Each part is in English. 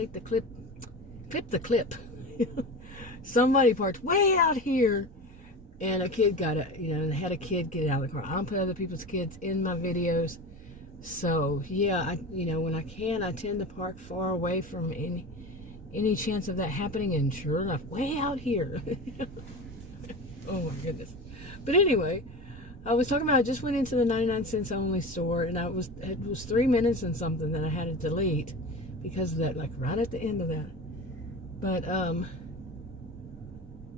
take the clip the clip. Somebody parked way out here, and a kid got and had a kid get out of the car. I don't put other people's kids in my videos, so yeah, when I can, I tend to park far away from any chance of that happening, and sure enough, way out here. Oh my goodness. But anyway, I was talking about I just went into the 99 cents only store, and it was 3 minutes and something that I had to delete because of that, like right at the end of that. But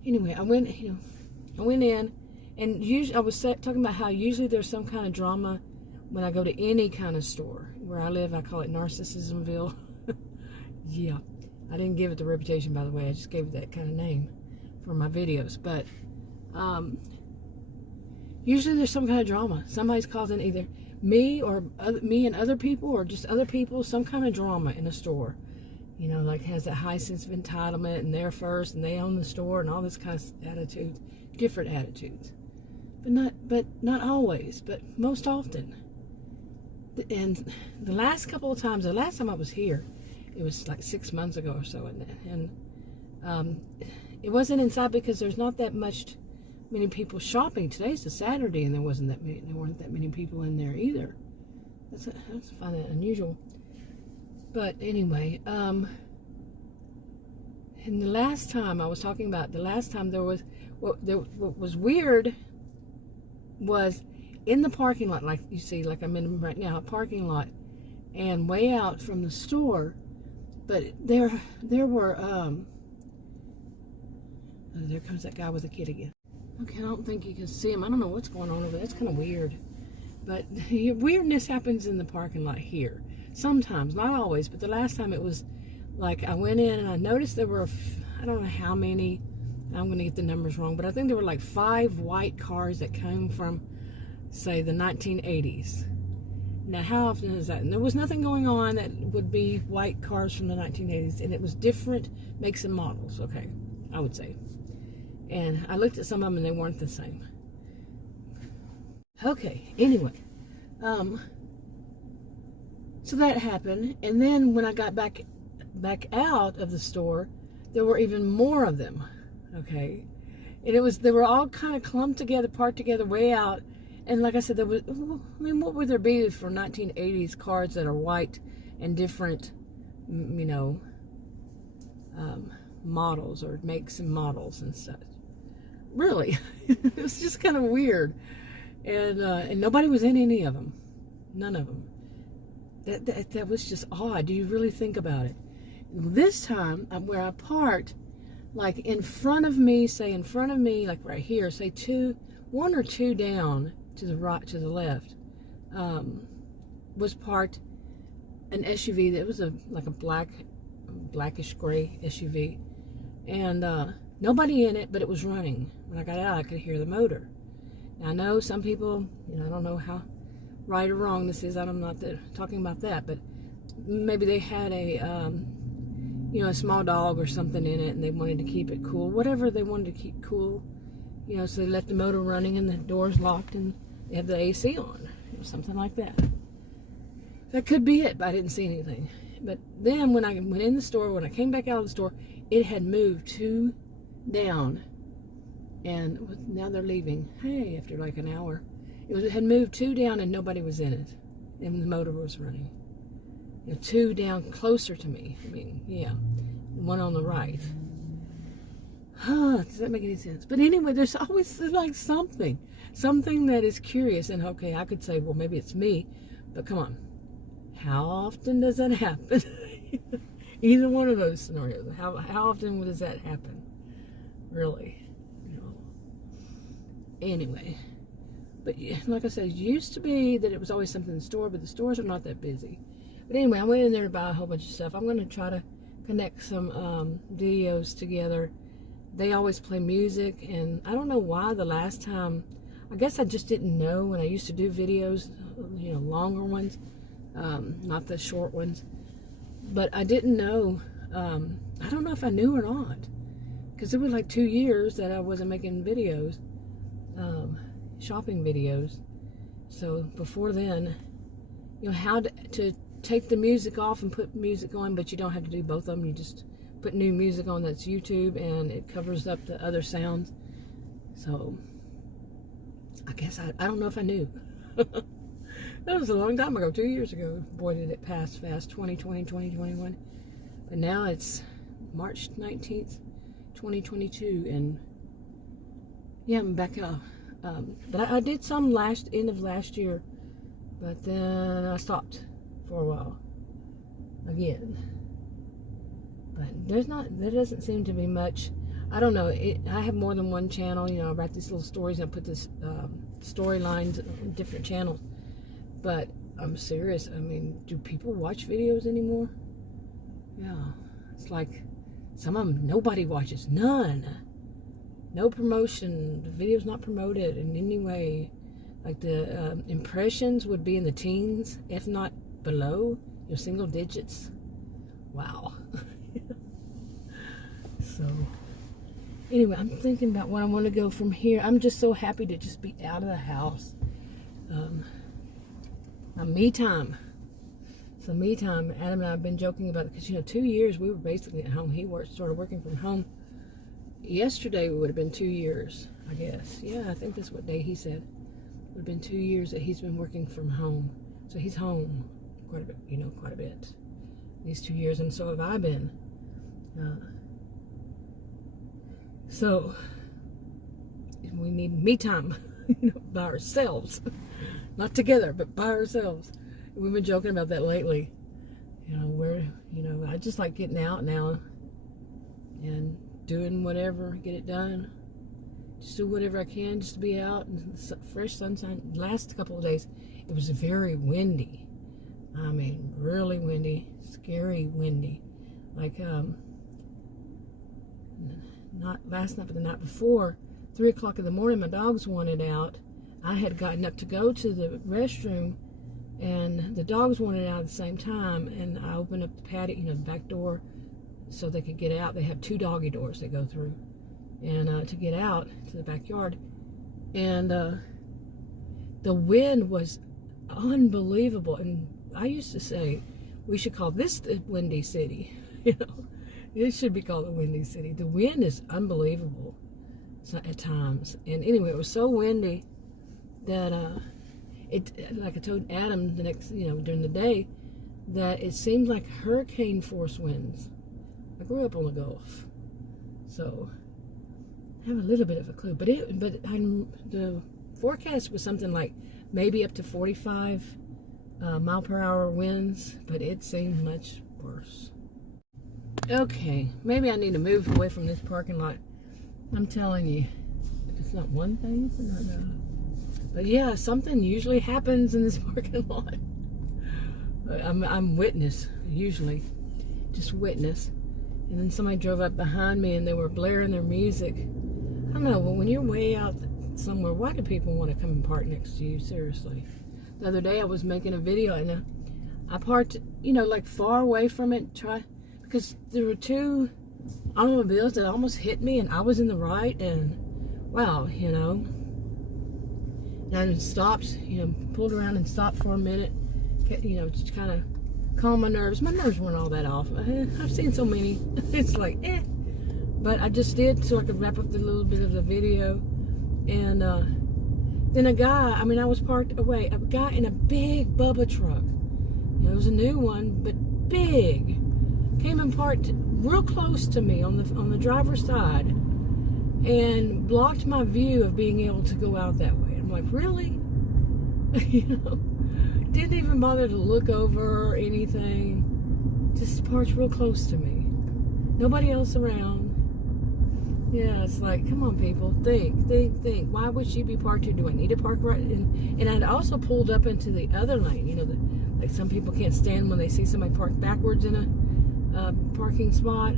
anyway, I went in, and usually I was talking about how usually there's some kind of drama when I go to any kind of store. Where I live, I call it Narcissismville. Yeah, I didn't give it the reputation, by the way. I just gave it that kind of name for my videos. But usually there's some kind of drama. Somebody's causing either me and other people, or just other people, some kind of drama in a store. Like has that high sense of entitlement, and they're first, and they own the store, and all this kind of attitudes, different attitudes. But not always, but most often. And the last couple of times, the last time I was here, it was like 6 months ago or so, and it wasn't inside because there's not that many people shopping. Today's a Saturday, and there weren't that many people in there either. I find that unusual. But anyway, and the last time I was talking about, there was what was weird was in the parking lot, like you see, like I'm in right now, a parking lot, and way out from the store. But there were there comes that guy with a kid again. Okay, I don't think you can see him. I don't know what's going on over there. That's kind of weird. But weirdness happens in the parking lot here. Sometimes, not always, but the last time it was like I went in and I noticed there were, I don't know how many, I'm going to get the numbers wrong, but I think there were like 5 white cars that came from, say, the 1980s. Now, how often is that? And there was nothing going on that would be white cars from the 1980s, and it was different makes and models, okay, I would say. And I looked at some of them and they weren't the same. Okay, anyway, so that happened, and then when I got back out of the store, there were even more of them. Okay, and they were all kind of clumped together, parked together, way out. And like I said, there was, what would there be for 1980s cars that are white and different, models or makes and models and such? Really, it was just kind of weird, and nobody was in any of them, none of them. That was just odd. Do you really think about it? This time, where I parked, like in front of me, like right here, say 1 or 2 down to the right, to the left, was parked an SUV that was like a blackish gray SUV, and nobody in it, but it was running. When I got out, I could hear the motor. Now, I know some people, I don't know how right or wrong this is. I'm not talking about that, but maybe they had a small dog or something in it, and they wanted to keep it cool, whatever they wanted to keep cool, so they left the motor running and the doors locked and they have the AC on, something like that. That could be it, but I didn't see anything. But then when I went in the store, when I came back out of the store, it had moved 2 down, and now they're leaving. Hey, after like an hour. It had moved 2 down and nobody was in it, and the motor was running. 2 down closer to me. I mean, yeah, one on the right. Does that make any sense? But anyway, there's always like something that is curious. And okay, I could say, well, maybe it's me, but come on, how often does that happen? Either one of those scenarios. How often does that happen? Really, Anyway. But like I said, it used to be that it was always something in the store, but the stores are not that busy. But anyway, I went in there to buy a whole bunch of stuff. I'm going to try to connect some videos together. They always play music, and I don't know why the last time, I guess I just didn't know when I used to do videos, longer ones, not the short ones. But I didn't know, I don't know if I knew or not, because it was like 2 years that I wasn't making videos. Shopping videos. So before then, how to take the music off and put music on, but you don't have to do both of them. You just put new music on that's YouTube, and it covers up the other sounds. So I guess I don't know if I knew. That was a long time ago, 2 years ago. Boy, did it pass fast, 2020, 2021. But now it's March 19th, 2022, and yeah, I'm back out. But I did some end of last year, but then I stopped for a while again. But there doesn't seem to be much. I don't know. I have more than one channel. You know, I write these little stories and I put this storylines on different channels. But I'm serious. I mean, do people watch videos anymore? Yeah. It's like some of them nobody watches. None. No promotion. The video's not promoted in any way. Like the impressions would be in the teens, if not below, single digits. Wow. So anyway, I'm thinking about when I want to go from here. I'm just so happy to just be out of the house. Me time. So me time. Adam and I have been joking about it because 2 years we were basically at home. He started working from home. Yesterday would have been 2 years, I guess. Yeah, I think that's what day he said. It would have been 2 years that he's been working from home. So he's home quite a bit, quite a bit these 2 years, and so have I been. So we need me time, by ourselves, not together, but by ourselves. We've been joking about that lately. I just like getting out now and doing whatever, get it done. Just do whatever I can just to be out and fresh sunshine. Last couple of days, it was very windy. I mean, really windy, scary windy. Like, not last night, but the night before, 3 o'clock in the morning, my dogs wanted out. I had gotten up to go to the restroom, and the dogs wanted out at the same time, and I opened up the patio, the back door, so they could get out. They have 2 doggy doors they go through, and to get out to the backyard. And the wind was unbelievable. And I used to say, we should call this the Windy City. It should be called the Windy City. The wind is unbelievable at times. And anyway, it was so windy that like I told Adam the next, during the day, that it seemed like hurricane force winds. I grew up on the Gulf, so I have a little bit of a clue. But the forecast was something like maybe up to 45 mile per hour winds, but it seemed much worse. Okay, maybe I need to move away from this parking lot. I'm telling you, if it's not one thing, it's another. But yeah, something usually happens in this parking lot. I'm witness, usually, just witness. And then somebody drove up behind me and they were blaring their music. I don't know, but when you're way out somewhere, why do people want to come and park next to you? Seriously. The other day I was making a video and I parked, like far away from it, because there were 2 automobiles that almost hit me and I was in the right, and wow, and I stopped, pulled around and stopped for a minute, just kind of calm my nerves. My nerves weren't all that off. I've seen so many. It's like, But I just did so I could wrap up the little bit of the video. And then a guy, I was parked away, a guy in a big Bubba truck. It was a new one, but big. Came and parked real close to me on the driver's side and blocked my view of being able to go out that way. I'm like, really? Didn't even bother to look over or anything. Just parked real close to me. Nobody else around. Yeah, it's like, come on, people, think. Why would she be parked here? Do I need to park right in? And I'd also pulled up into the other lane. Like some people can't stand when they see somebody park backwards in a parking spot.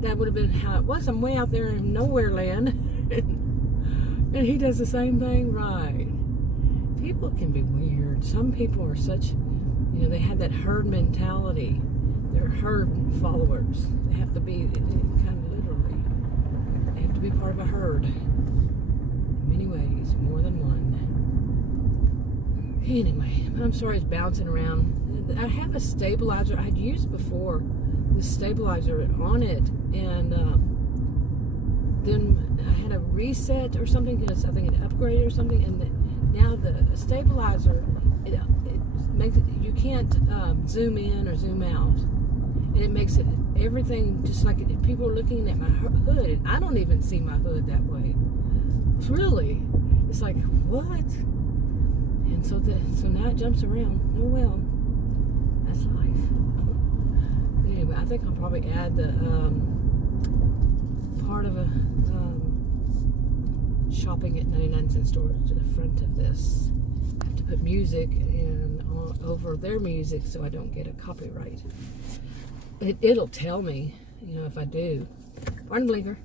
That would have been how it was. I'm way out there in nowhere land, and he does the same thing, right? People can be weird. Some people are such, they have that herd mentality. They're herd followers. They have to be, kind of literally, they have to be part of a herd. In many ways, more than one. Anyway, I'm sorry it's bouncing around. I have a stabilizer I'd used before, the stabilizer on it, and then I had a reset or something because I think it upgraded or something, and now the stabilizer, it makes it, you can't zoom in or zoom out, and it makes it everything just like people are looking at my hood, and I don't even see my hood that way. Really, it's like what? And so now it jumps around. Oh well, that's life. Anyway, I think I'll probably add the part of a shopping at 99-cent store to the front of this. I have to put music and over their music so I don't get a copyright. It'll tell me, if I do. Pardon blinker.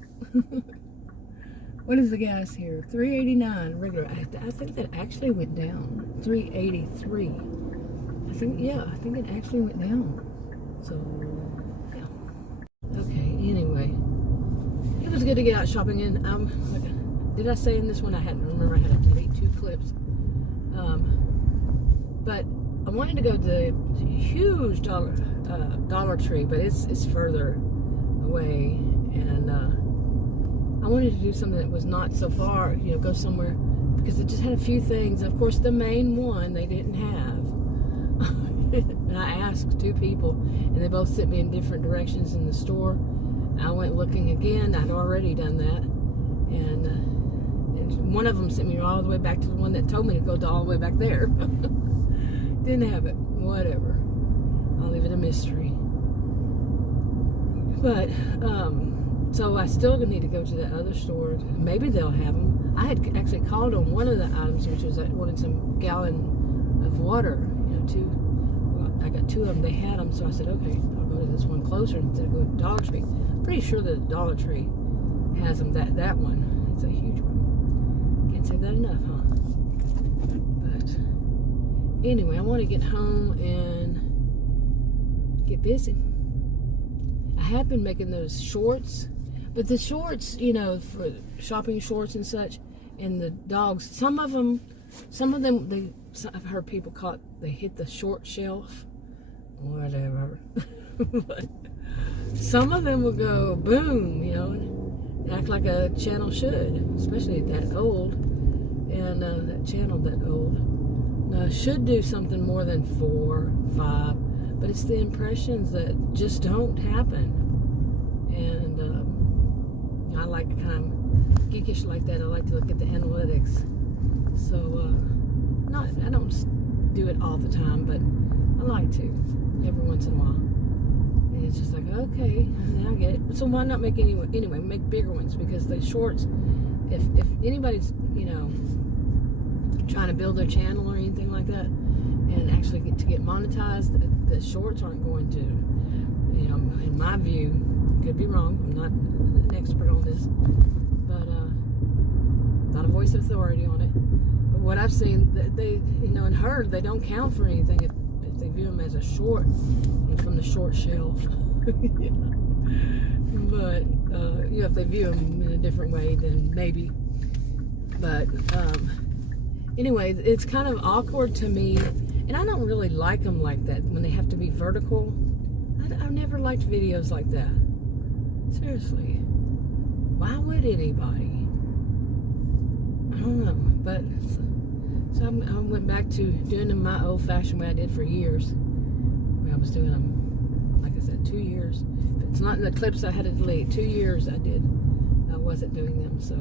What is the gas here? $3.89 regular. I think that actually went down. $3.83. I think it actually went down. So, yeah. Okay, anyway. It was good to get out shopping, and did I say in this one I remember I had to delete 2 clips. But I wanted to go to the huge Dollar Tree, but it's further away, and I wanted to do something that was not so far, go somewhere, because it just had a few things. Of course, the main one they didn't have. And I asked 2 people, and they both sent me in different directions in the store. I went looking again. I'd already done that. And one of them sent me all the way back to the one that told me to go all the way back there. Didn't have it. Whatever. I'll leave it a mystery. But, so I still need to go to the other store. Maybe they'll have them. I had actually called on one of the items, which was I wanted some gallon of water. 2. Well, I got 2 of them. They had them, so I said, okay, I'll go to this one closer instead of go to Dollar Tree. Pretty sure that the Dollar Tree has them. That one. It's a huge one. Can't say that enough, huh? But anyway, I want to get home and get busy. I have been making those shorts. But the shorts, for shopping shorts and such, and the dogs, some of them, I've heard people call it, they hit the short shelf, whatever. But some of them will go boom, and act like a channel should, especially that old, and that channel that old. Now, should do something more than 4, 5, but it's the impressions that just don't happen. And I like kind of geekish like that. I like to look at the analytics. So, I don't do it all the time, but I like to every once in a while. And it's just like, okay, now I get it. So why not make anyway, make bigger ones? Because the shorts, if anybody's, trying to build their channel or anything like that, and actually get monetized, the shorts aren't going to, in my view, could be wrong. I'm not an expert on this, but not a voice of authority on it. But what I've seen, they, and heard, they don't count for anything if they view them as a short and from the short shelf. Yeah. But if they view them in a different way, then maybe. But anyway, it's kind of awkward to me, and I don't really like them like that when they have to be vertical. I've never liked videos like that. Seriously, why would anybody? I don't know, but so I went back to doing them my old-fashioned way I did for years. I was doing them, like I said, 2 years. If it's not in the clips I had to delete. 2 years I wasn't doing them. So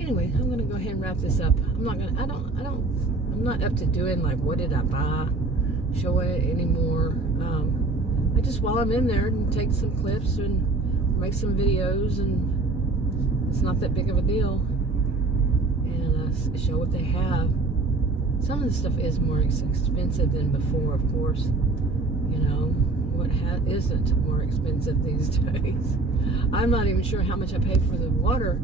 anyway, I'm gonna go ahead and wrap this up. I'm not up to doing like what did I buy, show it anymore. I just, while I'm in there, and take some clips and make some videos, and it's not that big of a deal, and show what they have. Some of the stuff is more expensive than before, of course. What isn't more expensive these days? I'm not even sure how much I paid for the water.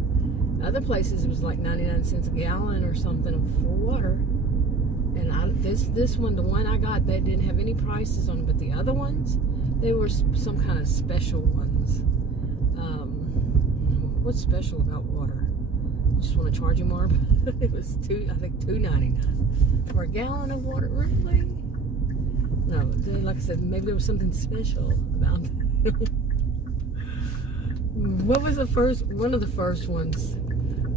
Other places it was like 99 cents a gallon or something for water. And this one, the one I got, they didn't have any prices on it, but the other ones, they were some kind of special ones. What's special about water? just want to charge you more. It was I think $2.99 for a gallon of water. Really? No, like I said, maybe there was something special about it. What was one of the first ones?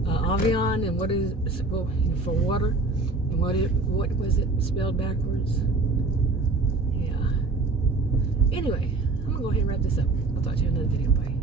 Avion, and what is well, for water? And what was it spelled backwards? Yeah. Anyway, I'm gonna go ahead and wrap this up. I'll talk to you in another video. Bye.